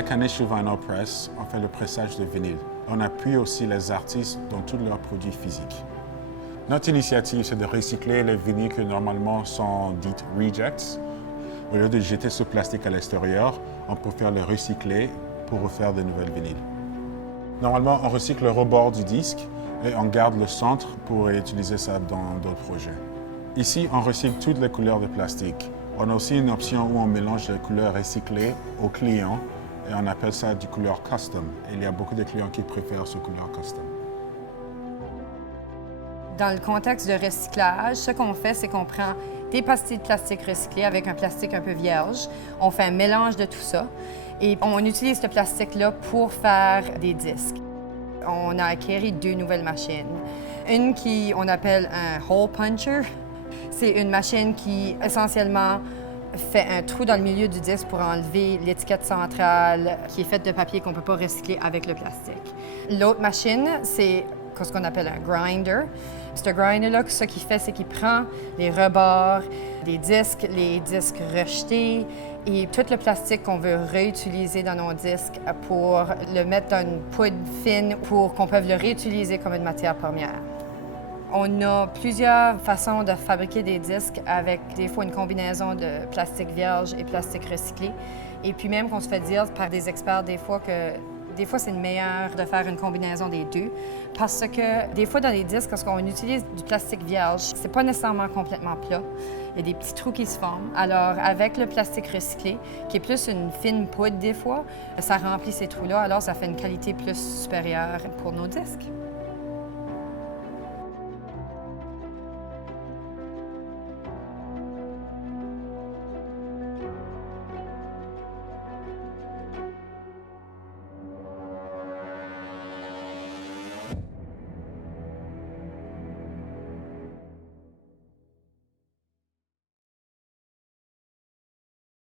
à Kanish Vinyl Press, on fait le pressage de vinyle. On appuie aussi les artistes dans tous leurs produits physiques. Notre initiative, c'est de recycler les vinyles qui normalement sont dites rejects. Au lieu de jeter ce plastique à l'extérieur, on préfère les recycler pour refaire de nouvelles vinyles. Normalement, on recycle le rebord du disque et on garde le centre pour réutiliser ça dans d'autres projets. Ici, on recycle toutes les couleurs de plastique. On a aussi une option où on mélange les couleurs recyclées aux clients et on appelle ça du couleur custom. Et il y a beaucoup de clients qui préfèrent ce couleur custom. Dans le contexte de recyclage, ce qu'on fait, c'est qu'on prend des pastilles de plastique recyclées avec un plastique un peu vierge. On fait un mélange de tout ça et on utilise ce plastique-là pour faire des disques. On a acquis 2 nouvelles machines. Une on appelle un hole puncher. C'est une machine qui, essentiellement, fait un trou dans le milieu du disque pour enlever l'étiquette centrale qui est faite de papier qu'on ne peut pas recycler avec le plastique. L'autre machine, c'est ce qu'on appelle un grinder. Ce grinder-là, ce qu'il fait, c'est qu'il prend les rebords des disques, les disques rejetés et tout le plastique qu'on veut réutiliser dans nos disques pour le mettre dans une poudre fine pour qu'on puisse le réutiliser comme une matière première. On a plusieurs façons de fabriquer des disques avec des fois une combinaison de plastique vierge et plastique recyclé. Et puis même qu'on se fait dire par des experts des fois que c'est meilleur de faire une combinaison des deux parce que des fois dans les disques, quand on utilise du plastique vierge, c'est pas nécessairement complètement plat. Il y a des petits trous qui se forment. Alors avec le plastique recyclé, qui est plus une fine poudre des fois, ça remplit ces trous-là, alors ça fait une qualité plus supérieure pour nos disques.